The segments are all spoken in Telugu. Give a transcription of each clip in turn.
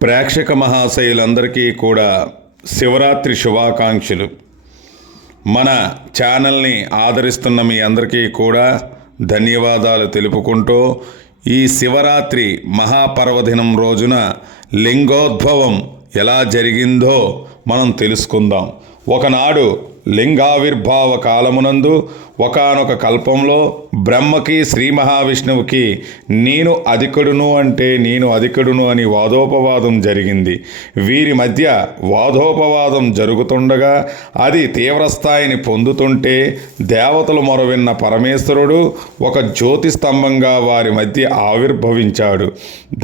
ప్రేక్షక మహాశయులందరికీ కూడా శివరాత్రి శుభాకాంక్షలు. మన ఛానల్ని ఆదరిస్తున్న మీ అందరికీ కూడా ధన్యవాదాలు తెలుపుకుంటూ, ఈ శివరాత్రి మహాపర్వదినం రోజున లింగోద్భవం ఎలా జరిగిందో మనం తెలుసుకుందాం. ఒకనాడు లింగావిర్భావ కాలమునందు ఒకానొక కల్పంలో బ్రహ్మకి శ్రీ మహావిష్ణువుకి నేను అధికుడును అంటే నేను అధికుడును అని వాదోపవాదం జరిగింది. వీరి మధ్య వాదోపవాదం జరుగుతుండగా అది తీవ్రస్థాయిని పొందుతుంటే దేవతలు మొరవిన్న పరమేశ్వరుడు ఒక జ్యోతి స్తంభంగా వారి మధ్య ఆవిర్భవించాడు.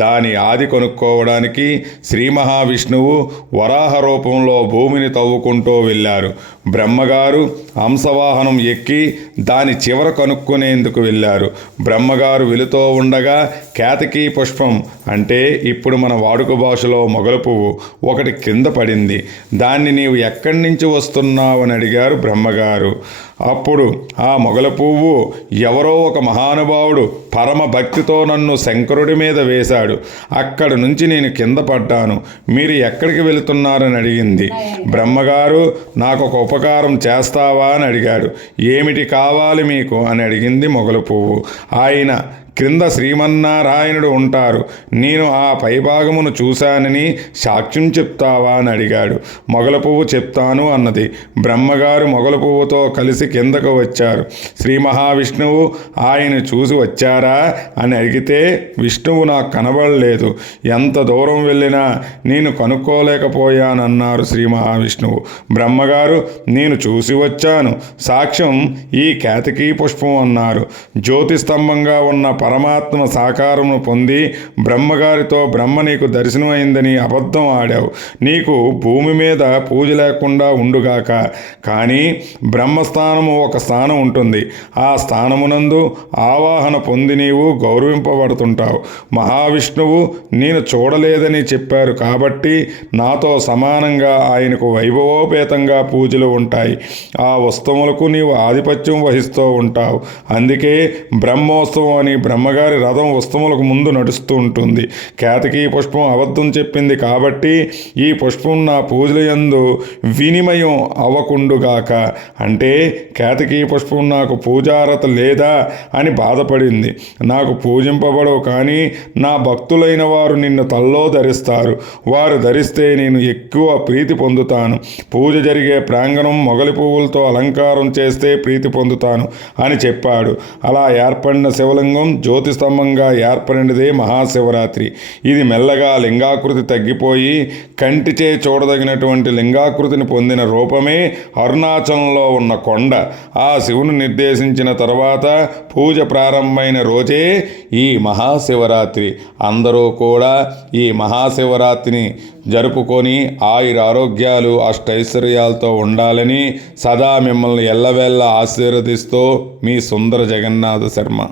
దాని ఆది కనుక్కోవడానికి శ్రీ మహావిష్ణువు వరాహ రూపంలో భూమిని తవ్వుకుంటూ వెళ్ళారు. బ్రహ్మగారు హంసవాహనం ఎక్కి దాని చివర కనుక్కునేందుకు వెళ్ళారు. బ్రహ్మగారు వెళుతూ ఉండగా కేతకీ పుష్పం అంటే ఇప్పుడు మన వాడుక భాషలో మొగల పువ్వు ఒకటి కింద పడింది. దాన్ని నీవు ఎక్కడి నుంచి వస్తున్నావు అని అడిగారు బ్రహ్మగారు. అప్పుడు ఆ మొగల పువ్వు ఎవరో ఒక మహానుభావుడు పరమ భక్తితో నన్ను శంకరుడి మీద వేశాడు, అక్కడి నుంచి నేను కింద పడ్డాను, మీరు ఎక్కడికి వెళుతున్నారని అడిగింది. బ్రహ్మగారు నాకు ఒక ఉపకారం చేస్తావా అని అడిగాడు. ఏమిటి కావాలి మీకు అని అడిగింది మొగల పువ్వు. ఆయన క్రింద శ్రీమన్నారాయణుడు ఉంటారు, నేను ఆ పైభాగమును చూశానని సాక్ష్యం చెప్తావా అని అడిగాడు. మొగల పువ్వు చెప్తాను అన్నది. బ్రహ్మగారు మొగల పువ్వుతో కలిసి కిందకు వచ్చారు. శ్రీ మహావిష్ణువు ఆయన చూసి వచ్చారా అని అడిగితే విష్ణువు నాకు కనబడలేదు, ఎంత దూరం వెళ్ళినా నేను కనుక్కోలేకపోయానన్నారు శ్రీ మహావిష్ణువు. బ్రహ్మగారు నేను చూసి వచ్చాను, సాక్ష్యం ఈ కేతకీ పుష్పం అన్నారు. జ్యోతిస్తంభంగా ఉన్న పరమాత్మ సాకారమును పొంది బ్రహ్మగారితో బ్రహ్మ నీకు దర్శనం అయిందని అబద్ధం ఆడావు, నీకు భూమి మీద పూజ లేకుండా ఉండుగాక, కానీ బ్రహ్మస్థానము ఒక స్థానం ఉంటుంది, ఆ స్థానమునందు ఆవాహన పొంది నీవు గౌరవింపబడుతుంటావు. మహావిష్ణువు నేను చూడలేదని చెప్పారు కాబట్టి నాతో సమానంగా ఆయనకు వైభవోపేతంగా పూజలు ఉంటాయి, ఆ వస్తువులకు నీవు ఆధిపత్యం వహిస్తూ ఉంటావు, అందుకే బ్రహ్మోత్సవం అని బ్రహ్మగారి రథం వస్తువులకు ముందు నడుస్తూ ఉంటుంది. కేతకీ పుష్పం అబద్ధం చెప్పింది కాబట్టి ఈ పుష్పం నా పూజల యందు వినిమయం అవ్వకుండుగాక, అంటే కేతకీ పుష్పం నాకు పూజారత లేదా అని బాధపడింది. నాకు పూజింపబడవు, కానీ నా భక్తులైన వారు నిన్ను తల్లో ధరిస్తారు, వారు ధరిస్తే నేను ఎక్కువ ప్రీతి పొందుతాను. పూజ జరిగే ప్రాంగణం మొగలి పువ్వులతో అలంకారం చేస్తే ప్రీతి పొందుతాను అని చెప్పాడు. అలా ఏర్పడిన శివలింగం జ్యోతిస్తంభంగా ఏర్పడినదే మహాశివరాత్రి. ఇది మెల్లగా లింగాకృతి తగ్గిపోయి కంటిచే చూడదగినటువంటి లింగాకృతిని పొందిన రూపమే అరుణాచలంలో ఉన్న కొండ. ఆ శివుని నిర్దేశించిన తర్వాత పూజ ప్రారంభమైన రోజే ఈ మహాశివరాత్రి. అందరూ కూడా ఈ మహాశివరాత్రిని జరుపుకొని ఆయురారోగ్యాలు అష్టైశ్వర్యాలతో ఉండాలని సదా మిమ్మల్ని ఎల్లవేళ ఆశీర్వదిస్తూ మీ సుందర జగన్నాథ శర్మ.